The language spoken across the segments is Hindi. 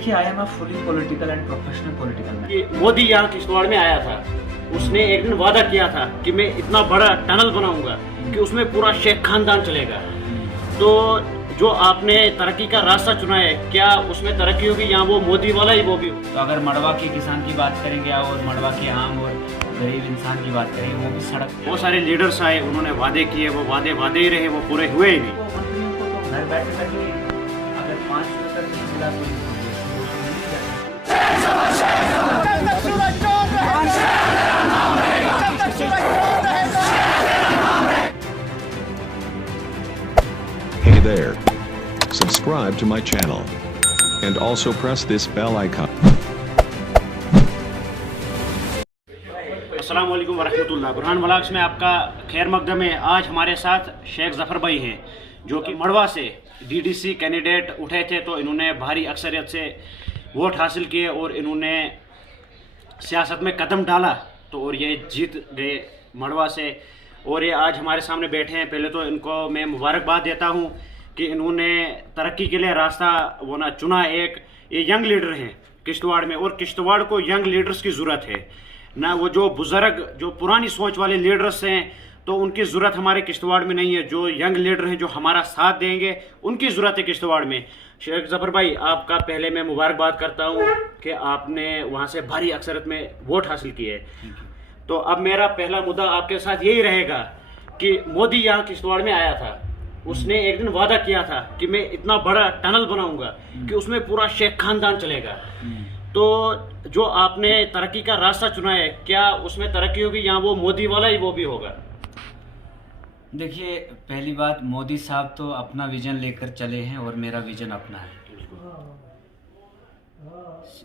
देखिए, I am a fully political and professional political man. कि मोदी यहाँ किश्तवाड़ में आया था, उसने एक दिन वादा किया था कि मैं इतना बड़ा टनल बनाऊंगा कि उसमें पूरा शेख खानदान चलेगा। तो जो आपने तरक्की का रास्ता चुना है, क्या उसमें तरक्की होगी या वो मोदी वाला ही वो भी हो? तो अगर मड़वा के किसान की बात करेंगे और मड़वा के आम और गरीब इंसान की बात करेंगे, वो भी सड़क बहुत सारे लीडर्स आए, उन्होंने वादे किए, वो वादे ही रहे, वो पूरे हुए ही नहीं। तो मंत्रियों को तो घर बैठे बैठे अगर 5 रुपये तक नहीं मिला तो Hey there. Subscribe to my channel. And also press this bell icon. अस्सलाम वालेकुम वरहमतुल्लाह। बुरहान व्लॉग्स में आपका खैर मकदम है। आज हमारे साथ शेख ज़फ़र भाई हैं, जो कि मड़वा से डीडीसी कैंडिडेट उठे थे, तो इन्होंने भारी अक्सरियत से वोट हासिल किए और इन्होंने सियासत में कदम डाला, तो और ये जीत गए मड़वा से। और ये आज हमारे सामने बैठे हैं। पहले तो इनको मैं मुबारकबाद देता हूँ कि इन्होंने तरक्की के लिए रास्ता वो ना चुना। एक ये यंग लीडर हैं किश्तवाड़ में, और किश्तवाड़ को यंग लीडर्स की ज़रूरत है ना। वो जो बुज़ुर्ग जो पुरानी सोच वाले लीडर्स हैं, तो उनकी ज़रूरत हमारे किश्तवाड़ में नहीं है। जो यंग लीडर हैं, जो हमारा साथ देंगे, उनकी ज़रूरत है किश्तवाड़ में। शेख ज़फ़र भाई, आपका पहले मैं मुबारकबाद करता हूँ कि आपने वहाँ से भारी अक्सरियत में वोट हासिल किए। तो अब मेरा पहला मुद्दा आपके साथ यही रहेगा कि मोदी यहाँ किश्तवाड़ में आया था, उसने एक दिन वादा किया था कि मैं इतना बड़ा टनल बनाऊंगा कि उसमें पूरा शेख खानदान चलेगा। तो जो आपने तरक्की का रास्ता चुना है, क्या उसमें तरक्की होगी या वो मोदी वाला ही वो भी होगा? देखिए, पहली बात, मोदी साहब तो अपना विजन लेकर चले हैं और मेरा विजन अपना है।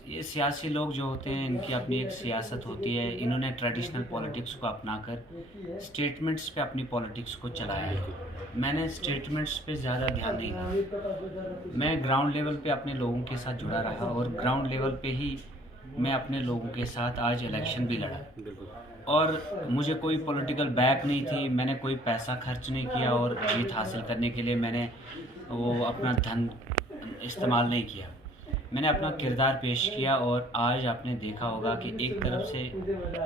ये सियासी लोग जो होते हैं, इनकी अपनी एक सियासत होती है। इन्होंने ट्रेडिशनल पॉलिटिक्स को अपनाकर स्टेटमेंट्स पे अपनी पॉलिटिक्स को चलाया है। मैंने स्टेटमेंट्स पे ज़्यादा ध्यान नहीं दिया। मैं ग्राउंड लेवल पे अपने लोगों के साथ जुड़ा रहा और ग्राउंड लेवल पे ही मैं अपने लोगों के साथ आज इलेक्शन भी लड़ा। और मुझे कोई पॉलिटिकल बैक नहीं थी, मैंने कोई पैसा खर्च नहीं किया और जीत हासिल करने के लिए मैंने वो अपना धन इस्तेमाल नहीं किया। मैंने अपना किरदार पेश किया। और आज आपने देखा होगा कि एक तरफ से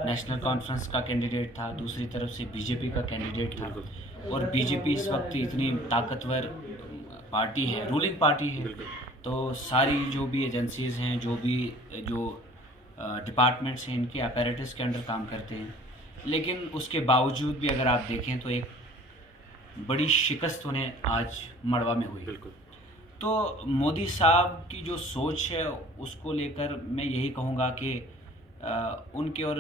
नेशनल कॉन्फ्रेंस का कैंडिडेट था, दूसरी तरफ से बीजेपी का कैंडिडेट था। और बीजेपी इस वक्त इतनी ताकतवर पार्टी है, रूलिंग पार्टी है। तो सारी जो भी एजेंसीज़ हैं, जो डिपार्टमेंट्स हैं, इनके अपैरेटस के अंडर काम करते हैं। लेकिन उसके बावजूद भी अगर आप देखें तो एक बड़ी शिकस्त उन्हें आज मड़वा में हुई। तो मोदी साहब की जो सोच है, उसको लेकर मैं यही कहूँगा कि उनके और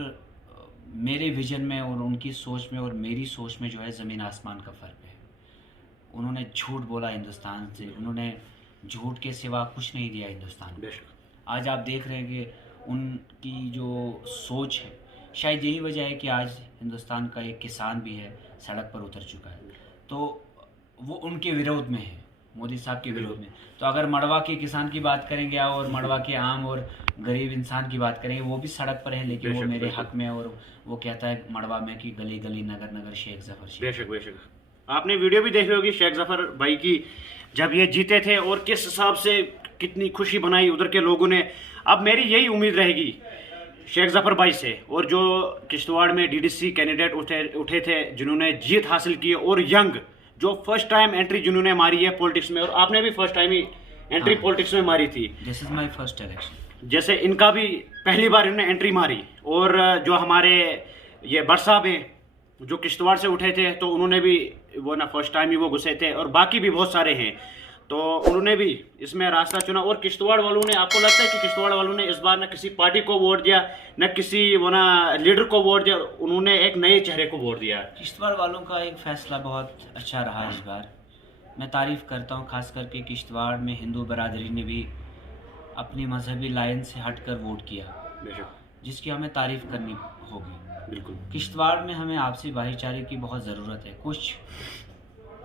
मेरे विज़न में और उनकी सोच में और मेरी सोच में जो है ज़मीन आसमान का फ़र्क है। उन्होंने झूठ बोला हिंदुस्तान से, उन्होंने झूठ के सिवा कुछ नहीं दिया हिंदुस्तान को। आज आप देख रहे हैं कि उनकी जो सोच है, शायद यही वजह है कि आज हिंदुस्तान का एक किसान भी है सड़क पर उतर चुका है। तो वो उनके विरोध में है, मोदी साहब के विरोध में। तो अगर मड़वा के किसान की बात करेंगे और मड़वा के आम और गरीब इंसान की बात करेंगे, वो भी सड़क पर है, लेकिन वो मेरे हक में। और वो कहता है मड़वा में कि गली गली नगर नगर शेख ज़फ़र। बेशक आपने वीडियो भी देखी होगी शेख ज़फ़र भाई की, जब ये जीते थे और किस हिसाब से कितनी खुशी बनाई उधर के लोगों ने। अब मेरी यही उम्मीद रहेगी शेख ज़फ़र भाई से, और जो किश्तवाड़ में डीडीसी कैंडिडेट उठे थे, जिन्होंने जीत हासिल की, और यंग जो फर्स्ट टाइम एंट्री जिन्होंने मारी है पॉलिटिक्स में, और आपने भी फर्स्ट टाइम ही एंट्री पॉलिटिक्स में मारी थी। This is my first election. जैसे इनका भी पहली बार इन्होंने एंट्री मारी। और जो हमारे ये बट साहब हैं, जो किश्तवाड़ से उठे थे, तो उन्होंने भी वो ना फर्स्ट टाइम ही वो घुसे थे, और बाकी भी बहुत सारे हैं, तो उन्होंने भी इसमें रास्ता चुना। और किश्तवाड़ वालों ने, आपको लगता है कि किश्तवाड़ वालों ने इस बार न किसी पार्टी को वोट दिया, न किसी वो ना लीडर को वोट दिया, उन्होंने एक नए चेहरे को वोट दिया? किश्तवाड़ वालों का एक फ़ैसला बहुत अच्छा रहा इस बार। मैं तारीफ़ करता हूँ, ख़ास करके किश्तवाड़ में हिंदू बरादरी ने भी अपनी मजहबी लाइन से हटकर वोट किया, जिसकी हमें तारीफ़ करनी होगी। बिल्कुल, किश्तवाड़ में हमें आपसी भाईचारे की बहुत ज़रूरत है। कुछ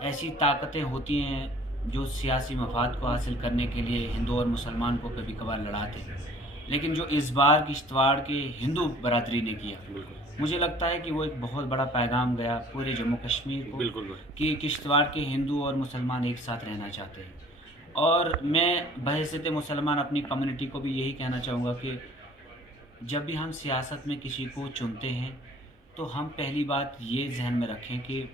ऐसी ताकतें होती हैं जो सियासी मफाद को हासिल करने के लिए हिंदू और मुसलमान को कभी कभार लड़ाते हैं, लेकिन जो इस बार किश्तवाड़ के हिंदू बरादरी ने किया, मुझे लगता है कि वो एक बहुत बड़ा पैगाम गया पूरे जम्मू कश्मीर को कि किश्तवाड़ के हिंदू और मुसलमान एक साथ रहना चाहते हैं। और मैं बहैसियत मुसलमान अपनी कम्युनिटी को भी यही कहना चाहूँगा कि जब भी हम सियासत में किसी को चुनते हैं तो हम पहली बात ये जहन में रखें कि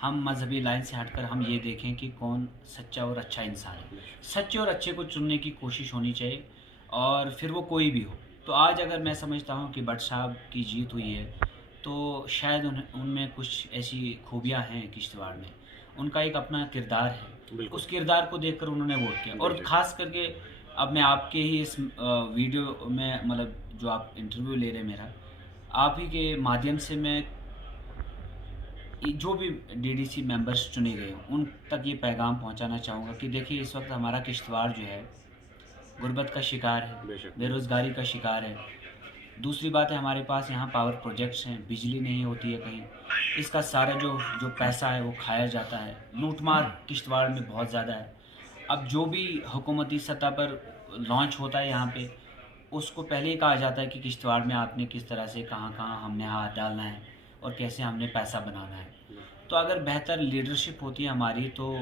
हम मजहबी लाइन से हटकर हम ये देखें कि कौन सच्चा और अच्छा इंसान है। सच्चे और अच्छे को चुनने की कोशिश होनी चाहिए, और फिर वो कोई भी हो। तो आज अगर मैं समझता हूँ कि भट्ट साहब की जीत हुई है तो शायद उनमें कुछ ऐसी खूबियाँ हैं किश्तवाड़ में, उनका एक अपना किरदार है, उस किरदार को देखकर उन्होंने वोट किया। और ख़ास करके अब मैं आपके ही इस वीडियो में, मतलब जो आप इंटरव्यू ले रहे हैं मेरा, आप ही के माध्यम से मैं जो भी डीडीसी मेंबर्स चुने गए उन तक ये पैगाम पहुंचाना चाहूँगा कि देखिए इस वक्त हमारा किश्तवाड़ जो है गुर्बत का शिकार है, बेरोज़गारी का शिकार है। दूसरी बात है, हमारे पास यहाँ पावर प्रोजेक्ट्स हैं, बिजली नहीं होती है कहीं, इसका सारा जो पैसा है वो खाया जाता है। लूटमार किश्तवाड़ में बहुत ज़्यादा है। अब जो भी हुकूमती सतह पर लॉन्च होता है यहाँ पे, उसको पहले ही कहा जाता है कि किश्तवाड़ में आपने किस तरह से कहाँ हमने हाथ डालना है और कैसे हमने पैसा बनाना है। तो अगर बेहतर लीडरशिप होती है हमारी तो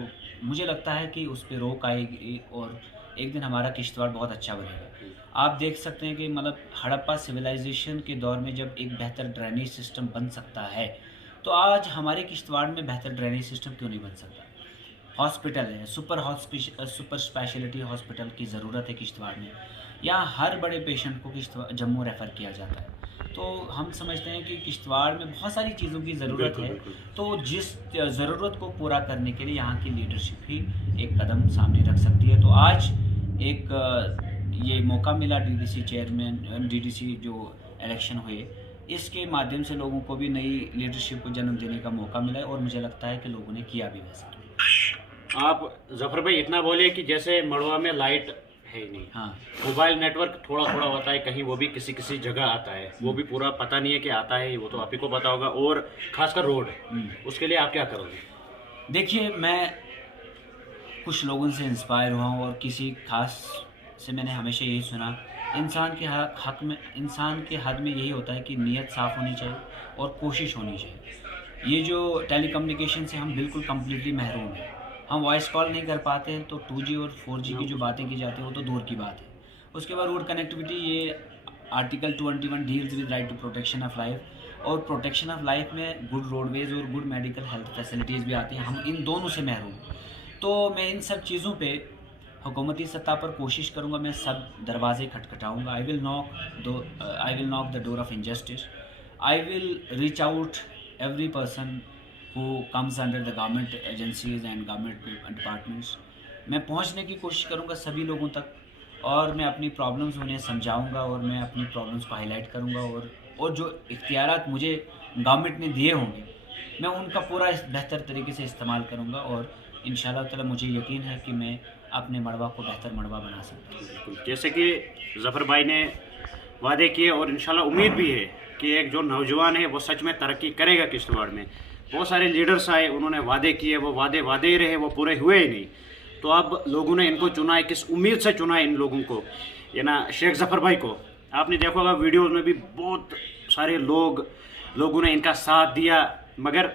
मुझे लगता है कि उस पर रोक आएगी और एक दिन हमारा किश्तवाड़ बहुत अच्छा बनेगा। आप देख सकते हैं कि मतलब हड़प्पा सिविलाइजेशन के दौर में जब एक बेहतर ड्रेनेज सिस्टम बन सकता है तो आज हमारे किश्तवाड़ में बेहतर ड्रेनेज सिस्टम क्यों नहीं बन सकता। हॉस्पिटल है, सुपर स्पेशलिटी हॉस्पिटल की ज़रूरत है किश्तवाड़ में। यहाँ हर बड़े पेशेंट को जम्मू रेफ़र किया जाता है। तो हम समझते हैं कि किश्तवाड़ में बहुत सारी चीज़ों की ज़रूरत है। तो जिस ज़रूरत को पूरा करने के लिए यहाँ की लीडरशिप ही एक कदम सामने रख सकती है। तो आज एक ये मौका मिला डीडीसी चेयरमैन, डीडीसी जो इलेक्शन हुए, इसके माध्यम से लोगों को भी नई लीडरशिप को जन्म देने का मौका मिला है और मुझे लगता है कि लोगों ने किया भी वैसा। आप जफर भाई इतना बोले कि जैसे मड़वा में लाइट है नहीं, हाँ, मोबाइल नेटवर्क थोड़ा थोड़ा होता है कहीं, वो भी किसी जगह आता है, वो भी पूरा पता नहीं है कि आता है, वो तो आप ही को पता होगा। और खासकर रोड, उसके लिए आप क्या करोगे? देखिए, मैं कुछ लोगों से इंस्पायर हुआ हूँ और किसी खास से मैंने हमेशा यही सुना, इंसान के हद में यही होता है कि नीयत साफ़ होनी चाहिए और कोशिश होनी चाहिए। ये जो टेलीकम्युनिकेशन से हम बिल्कुल कम्प्लीटली महरूम हैं। हम वॉइस कॉल नहीं कर पाते हैं तो 2G और 4G की जो बातें की जाती है वो तो दूर की बात है। उसके बाद रोड कनेक्टिविटी, ये article 21 deals with right to protection of life, और प्रोटेक्शन ऑफ लाइफ में गुड रोडवेज़ और गुड मेडिकल हेल्थ फैसिलिटीज़ भी आती हैं। हम इन दोनों से महरूम। तो मैं इन सब चीज़ों पे हुकूमती सतह पर कोशिश करूँगा, मैं सब दरवाजे खटखटाऊँगा। I will knock the door of injustice. I will reach out every person who comes under the government agencies and government departments। मैं पहुंचने की कोशिश करूंगा सभी लोगों तक, और मैं अपनी प्रॉब्लम्स उन्हें समझाऊंगा और मैं अपनी प्रॉब्लम्स को हाईलाइट करूंगा, और जो इख्तियारात मुझे गवर्नमेंट ने दिए होंगे मैं उनका पूरा बेहतर तरीके से इस्तेमाल करूंगा, और इंशाल्लाह ताला मुझे यकीन है कि मैं अपने मड़वा को बेहतर मड़वा बना सकता हूँ। बिल्कुल, जैसे कि जफ़र भाई ने वादे किए और इंशाल्लाह उम्मीद भी है कि एक जो नौजवान है वो सच में तरक्की करेगा किश्तवाड़ में। बहुत सारे लीडर्स आए, उन्होंने वादे किए, वो वादे ही रहे, वो पूरे हुए ही नहीं। तो अब लोगों ने इनको चुना है, किस उम्मीद से चुना है इन लोगों को, ये ना शेख जफ़र भाई को। आपने देखा होगा वीडियोज़ में भी बहुत सारे लोगों ने इनका साथ दिया, मगर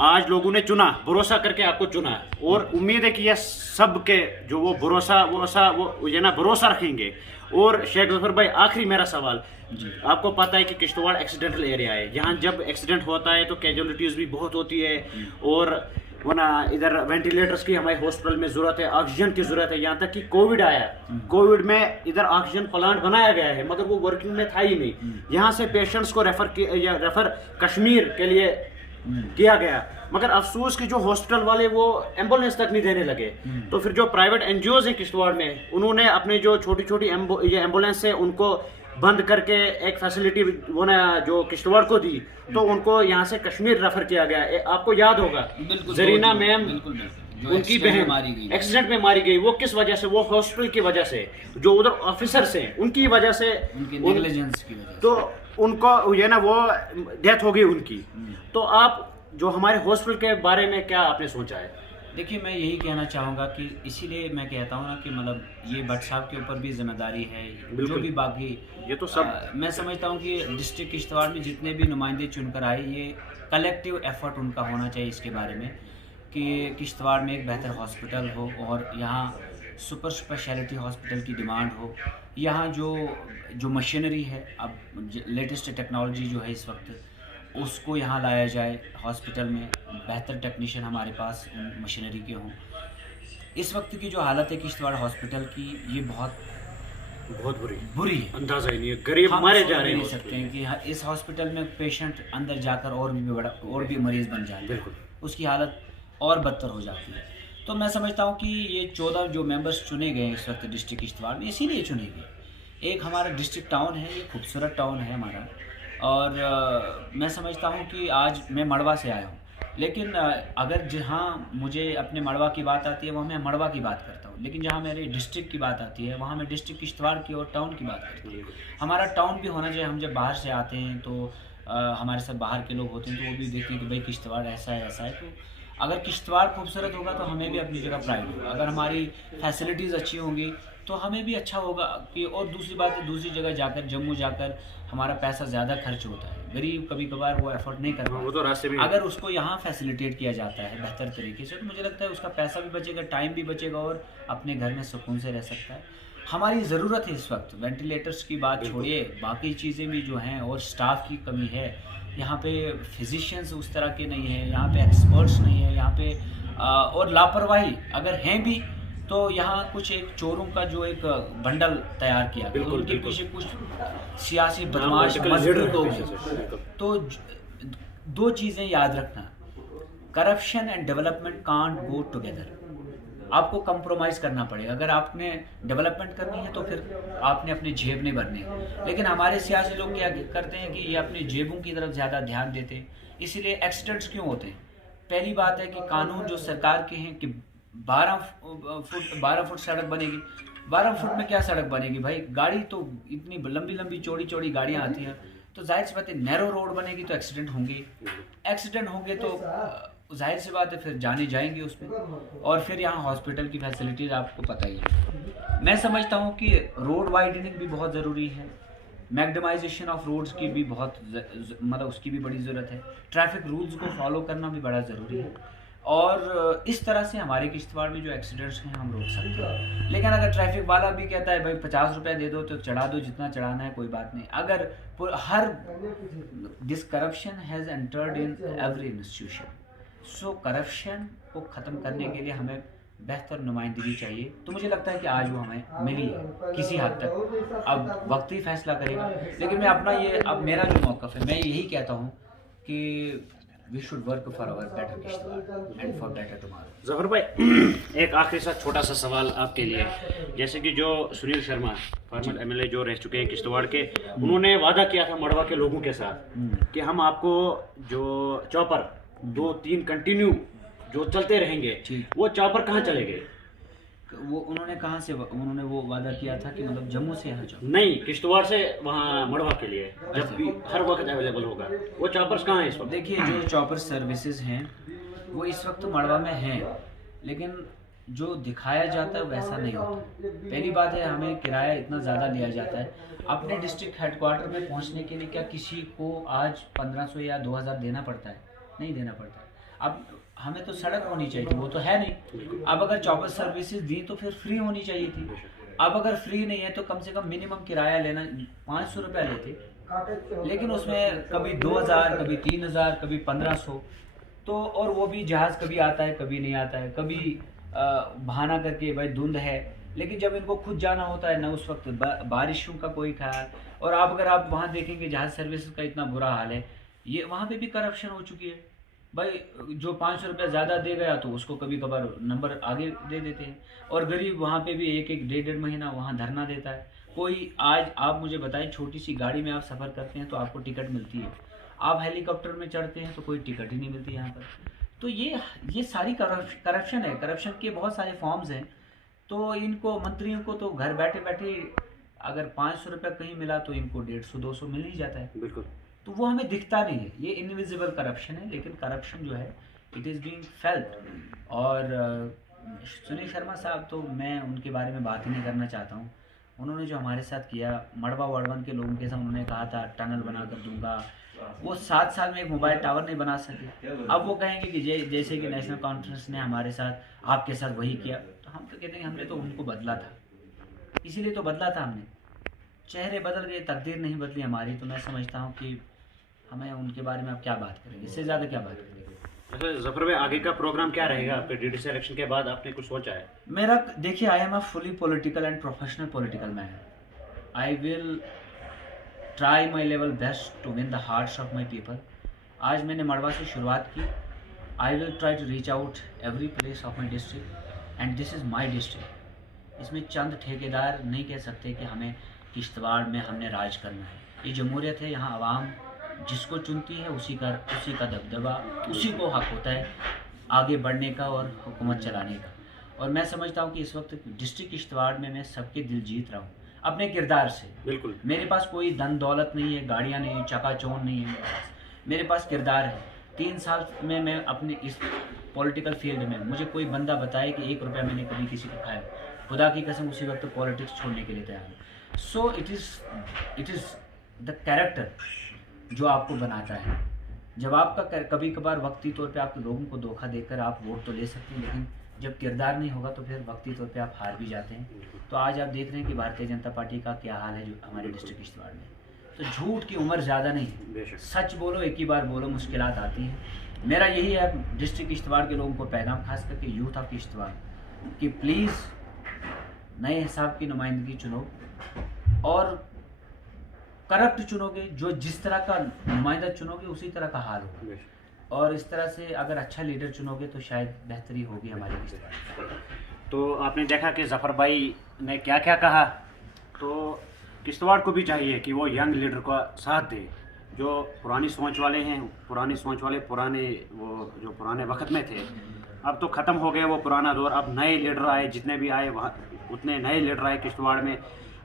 आज लोगों ने चुना, भरोसा करके आपको चुना, और उम्मीद है कि यह सब के जो वो भरोसा रखेंगे। और शेख जफ़र भाई, आखिरी मेरा सवाल जी, आपको पता है कि किश्तवाड़ एक्सीडेंटल एरिया है, यहाँ जब एक्सीडेंट होता है तो कैजुअलिटीज़ भी बहुत होती है, और वरना इधर वेंटिलेटर्स की हमारे हॉस्पिटल में ज़रूरत है, ऑक्सीजन की ज़रूरत है। यहाँ तक कि कोविड आया, कोविड में इधर ऑक्सीजन प्लांट बनाया गया है मगर वो वर्किंग में था ही नहीं। यहाँ से पेशेंट्स को रेफ़र कश्मीर के लिए किया गया, मगर अफसोस कि जो हॉस्पिटल वाले वो एम्बुलेंस तक नहीं देने लगे। तो फिर जो प्राइवेट NGOs हैं किश्तवाड़ में, उन्होंने अपने जो छोटी ये एम्बुलेंस है उनको बंद करके एक फैसिलिटी जो किश्तवाड़ को दी, तो उनको यहाँ से कश्मीर रेफर किया गया। आपको याद होगा जरीना मैम, उनकी बहन एक्सीडेंट में मारी गई। वो किस वजह से? वो हॉस्पिटल की वजह से, जो उधर ऑफिसर्स हैं उनकी वजह से, उनकी नेग्लिजेंस की वजह से, तो उनको ये ना वो डेथ हो गई उनकी। तो आप जो हमारे हॉस्पिटल के बारे में क्या आपने सोचा है? देखिए, मैं यही कहना चाहूँगा कि इसीलिए मैं कहता हूँ ना कि मतलब ये भट्ट साहब के ऊपर भी जिम्मेदारी है, जो भी बाकी ये तो सब मैं समझता हूँ कि डिस्ट्रिक्ट किश्तवाड़ में जितने भी नुमाइंदे चुनकर आए, ये कलेक्टिव एफर्ट उनका होना चाहिए इसके बारे में कि किश्तवाड़ में एक बेहतर हॉस्पिटल हो और यहाँ सुपर स्पेशलिटी हॉस्पिटल की डिमांड हो, यहाँ जो मशीनरी है, अब लेटेस्ट टेक्नोलॉजी जो है इस वक्त, उसको यहाँ लाया जाए हॉस्पिटल में, बेहतर टेक्नीशियन हमारे पास उन मशीनरी के हों। इस वक्त की जो हालत है किश्तवाड़ हॉस्पिटल की, ये बहुत बुरी है। अंदाजा ही नहीं है, गरीब मारे जा रहे हैं। नहीं सकते हैं कि इस हॉस्पिटल में पेशेंट अंदर जाकर और भी मरीज़ बन जाए, बिल्कुल उसकी हालत और बदतर हो जाती है। तो मैं समझता हूँ कि ये 14 जो मेंबर्स चुने गए इस वक्त डिस्ट्रिक्ट किश्तवाड़ में, इसीलिए चुने गए। एक हमारा डिस्ट्रिक्ट टाउन है, ये खूबसूरत टाउन है हमारा, और मैं समझता हूँ कि आज मैं मड़वा से आया हूँ, लेकिन अगर जहाँ मुझे अपने मड़वा की बात आती है वहाँ मैं मड़वा की बात करता हूँ, लेकिन जहाँ मेरी डिस्ट्रिक्ट की बात आती है वहाँ मैं डिस्ट्रिक्ट किश्तवाड़ की और टाउन की बात करता हूँ। हमारा टाउन भी होना चाहिए। हम जब बाहर से आते हैं तो हमारे साथ बाहर के लोग होते हैं, तो वो भी देखते हैं कि भाई किश्तवाड़ ऐसा है। तो अगर किश्तवाड़ खूबसूरत होगा तो हमें भी अपनी जगह प्राइड होगा। अगर हमारी फैसिलिटीज़ अच्छी होंगी तो हमें भी अच्छा होगा कि, और दूसरी बात है, दूसरी जगह जाकर, जम्मू जाकर हमारा पैसा ज़्यादा खर्च होता है, गरीब कभी कभार वो एफर्ट नहीं कर पाता। वो तो रास्ते में अगर उसको यहाँ फैसिलिटेट किया जाता है बेहतर तरीके से, तो मुझे लगता है उसका पैसा भी बचेगा, टाइम भी बचेगा, और अपने घर में सुकून से रह सकता है। हमारी ज़रूरत है इस वक्त, वेंटिलेटर्स की बात छोड़िए, बाकी चीज़ें भी जो हैं, और स्टाफ की कमी है यहाँ पे, फिजिशियंस उस तरह के नहीं है यहाँ पे, एक्सपर्ट्स नहीं है यहाँ पे, और लापरवाही अगर हैं भी तो यहाँ कुछ एक चोरों का जो एक बंडल तैयार किया गया, उनके पीछे कुछ सियासी बदमाश मजदूर लोग हैं। तो दो चीज़ें याद रखना, corruption and development can't go together. आपको कंप्रोमाइज़ करना पड़ेगा। अगर आपने डेवलपमेंट करनी है तो फिर आपने अपनी जेब नहीं भरनी है। लेकिन हमारे सियासी लोग क्या करते हैं कि ये अपनी जेबों की तरफ ज़्यादा ध्यान देते हैं, इसीलिए एक्सीडेंट्स क्यों होते हैं। पहली बात है कि कानून जो सरकार के हैं कि 12 फुट सड़क बनेगी। 12 फुट में क्या सड़क बनेगी भाई, गाड़ी तो इतनी लंबी लंबी चौड़ी चौड़ी गाड़ियाँ आती हैं, तो जाहिर सी बात है नैरो रोड बनेगी तो एक्सीडेंट होंगे तो जाहिर सी बात है फिर जाने जाएंगे उसमें। और फिर यहाँ हॉस्पिटल की फैसिलिटीज़ आपको पता ही है। मैं समझता हूँ कि रोड वाइडनिंग भी बहुत ज़रूरी है, मैग्डमाइजेशन ऑफ रोड्स की भी बहुत मतलब उसकी भी बड़ी ज़रूरत है, ट्रैफिक रूल्स को फॉलो करना भी बड़ा ज़रूरी है, और इस तरह से हमारे किश्तवाड़ में जो एक्सीडेंट्स हैं हम रोक सकते हैं। लेकिन अगर ट्रैफिक वाला भी कहता है भाई 50 रुपये दे दो तो चढ़ा दो, जितना चढ़ाना है कोई बात नहीं, अगर her this corruption has entered in every institution, so corruption को ख़त्म करने के लिए हमें बेहतर नुमाइंदगी चाहिए। तो मुझे लगता है कि आज वो हमें मिली है किसी हद तक, अब वक्त ही फैसला करेगा। लेकिन मैं अपना अब मेरा जो मौक़िफ़ है, मैं यही कहता हूँ कि we should work for our better Kishtwar and for better tomorrow. Zafar भाई, एक आखिरी सा छोटा सा सवाल आपके लिए, जैसे कि जो सुनील शर्मा फॉर्मर एमएलए जो रह चुके हैं किश्तवाड़ के, उन्होंने वादा किया था मड़वा के लोगों के साथ कि हम आपको जो चॉपर 2-3 कंटिन्यू जो चलते रहेंगे, वो चॉपर कहाँ चले गए? वो उन्होंने कहाँ से उन्होंने वो वादा किया था कि मतलब जम्मू से यहाँ चॉपर? नहीं, किश्तवाड़ से वहाँ मड़वा के लिए जब भी हर वक्त अवेलेबल होगा, वो चॉपर्स कहाँ हैं इस वक्त? देखिए, जो चॉपर सर्विसेज हैं वो इस वक्त मड़वा में हैं, लेकिन जो दिखाया जाता है वैसा नहीं होता। पहली बात है, हमें किराया इतना ज़्यादा लिया जाता है। अपने डिस्ट्रिक्ट हेडक्वार्टर में पहुँचने के लिए क्या किसी को आज 1500 या 2000 देना पड़ता है? नहीं देना पड़ता है। अब हमें तो सड़क होनी चाहिए थी, वो तो है नहीं। अब अगर चॉपर सर्विसेज दी तो फिर फ्री होनी चाहिए थी। अब अगर फ्री नहीं है तो कम से कम मिनिमम किराया लेना 500 रुपया लेते, लेकिन उसमें कभी 2000, कभी 3000, कभी 1500, तो और वो भी जहाज़ कभी आता है कभी नहीं आता है, कभी बहाना करके भाई धुंध है, लेकिन जब इनको खुद जाना होता है ना उस वक्त बारिशों का कोई ख्याल। और अगर आप वहाँ देखेंगे जहाज़ सर्विसेज का इतना बुरा हाल है, ये वहाँ पे भी करप्शन हो चुकी है भाई। जो 500 रुपया ज़्यादा दे गया तो उसको कभी कभार नंबर आगे दे देते हैं, और गरीब वहाँ पे भी 1-1, 1.5 महीना वहाँ धरना देता है। कोई आज आप मुझे बताएं, छोटी सी गाड़ी में आप सफ़र करते हैं तो आपको टिकट मिलती है, आप हेलीकॉप्टर में चढ़ते हैं तो कोई टिकट ही नहीं मिलती यहाँ पर। तो ये सारी करप्शन है। करप्शन के बहुत सारे फॉर्म्स हैं, तो इनको मंत्रियों को तो घर बैठे बैठे अगर 500 रुपया कहीं मिला तो इनको 150-200 मिल ही जाता है। बिल्कुल। तो वो हमें दिखता नहीं है, ये इनविजिबल करप्शन है, लेकिन करप्शन जो है इट इज़ बीइंग फेल्ट। और सुनील शर्मा साहब तो मैं उनके बारे में बात ही नहीं करना चाहता हूँ। उन्होंने जो हमारे साथ किया, मड़वा वर्डवन के लोगों के साथ उन्होंने कहा था टनल बना कर दूंगा, वो 7 साल में एक मोबाइल टावर नहीं बना सके। अब वो कहेंगे कि जैसे कि नेशनल कॉन्फ्रेंस ने हमारे साथ आपके साथ वही किया, तो हम तो कहते हैं हमने तो उनको बदला था, इसीलिए तो बदला था हमने। चेहरे बदल गए, तकदीर नहीं बदली हमारी। तो मैं समझता हूँ कि हमें उनके बारे में अब क्या बात करेंगे, इससे ज़्यादा क्या बात करेंगे। अच्छा जफर भाई, आगे का प्रोग्राम क्या रहेगा आपके डीडीसी इलेक्शन के बाद? आपने कुछ सोचा है? मेरा देखिए, I am a fully political and professional political man. I will try my level best to win the hearts of my people. आज मैंने मड़वा से शुरुआत की। I will try to reach out every place of my district and this is my district. इसमें चंद ठेकेदार नहीं कह सकते कि हमें किश्तवाड़ में हमने राज करना है। ये जमहूरियत है, यहाँ आवाम जिसको चुनती है उसी का दबदबा, उसी को हक होता है आगे बढ़ने का और हुकूमत चलाने का। और मैं समझता हूँ कि इस वक्त डिस्ट्रिक्ट किश्तवाड़ में मैं सबके दिल जीत रहा हूँ अपने किरदार से। बिल्कुल। मेरे पास कोई धन दौलत नहीं है, गाड़ियाँ नहीं, चकाचौंध नहीं है मेरे पास किरदार है। 3 साल में मैं अपने इस पॉलिटिकल फील्ड में, मुझे कोई बंदा बताए कि 1 रुपया मैंने कभी किसी को खाया, खुदा की कसम उसी वक्त पॉलिटिक्स छोड़ने के लिए तैयार हूँ। So it is the character जो आपको बनाता है। जब आपका कभी कभार वक्ती तौर पे आप लोगों को धोखा देकर आप वोट तो ले सकते हैं, लेकिन जब किरदार नहीं होगा तो फिर वक्ती तौर पे आप हार भी जाते हैं। तो आज आप देख रहे हैं कि भारतीय जनता पार्टी का क्या हाल है जो हमारे डिस्ट्रिक्ट किश्तवाड़ में। तो झूठ की उम्र ज़्यादा नहीं है, सच बोलो, एक ही बार बोलो, मुश्किलात आती हैं। मेरा यही है डिस्ट्रिक्ट किश्तवाड़ के लोगों को पैगाम, खास करके यूथ ऑफ किश्तवाड़, कि प्लीज़ नए हिसाब की नुमाइंदगी चुनो और करप्ट चुनोगे, जो जिस तरह का नुमाइंदा चुनोगे उसी तरह का हाल होगा। और इस तरह से अगर अच्छा लीडर चुनोगे तो शायद बेहतरी होगी हमारी किश्तवाड़। तो आपने देखा कि जफर भाई ने क्या क्या कहा। तो किश्तवाड़ को भी चाहिए कि वो यंग लीडर का साथ दे, जो पुरानी सोच वाले हैं, पुराने वो जो पुराने वक्त में थे, अब तो ख़त्म हो गए वो पुराना दौर। अब नए लीडर आए, जितने भी आए वहाँ उतने नए लीडर आए किश्तवाड़ में।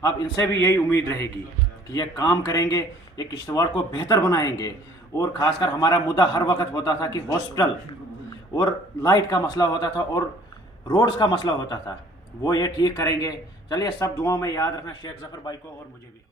अब इनसे भी यही उम्मीद रहेगी कि ये काम करेंगे, ये किश्तवाड़ को बेहतर बनाएंगे। और ख़ासकर हमारा मुद्दा हर वक्त होता था कि हॉस्पिटल और लाइट का मसला होता था और रोड्स का मसला होता था, वो ये ठीक करेंगे। चलिए, सब दुआओं में याद रखना शेख जफर भाई को और मुझे भी।